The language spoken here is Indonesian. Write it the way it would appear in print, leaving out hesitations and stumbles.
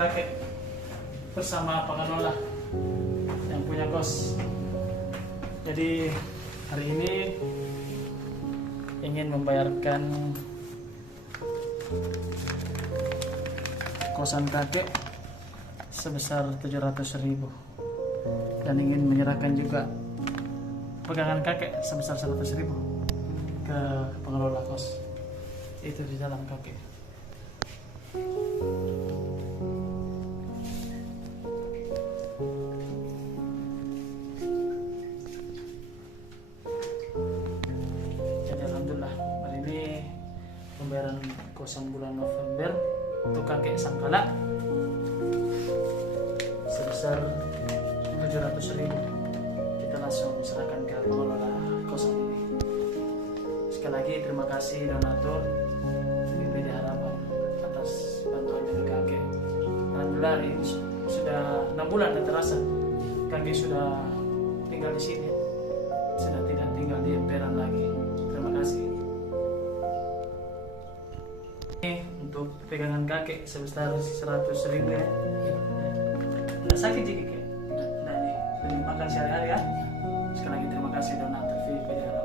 kakek bersama pengelola yang punya kos. Jadi hari ini ingin membayarkan kosan kakek sebesar 700.000 dan ingin menyerahkan juga pegangan kakek sebesar 100.000 ke pengelola kos. Itu di dalam kakek. Jadi alhamdulillah hari ini pembayaran kosan bulan November untuk kakek Sangkala sebesar 700.000. Kita langsung serahkan ke pengelola kosan ini. Sekali lagi terima kasih donatur BPD Harapan atas bantuannya ke kakek. Alhamdulillah ini sudah 6 bulan dan terasa kakek sudah tinggal di sini, sudah tidak tinggal di emperan lagi. Terima kasih. Ini untuk pegangan kakek sebesar 100.000 ya. Tidak sakit jika kakek, tidak makan sehari-hari ya. Sekali lagi terima kasih donatur BPD Harapan.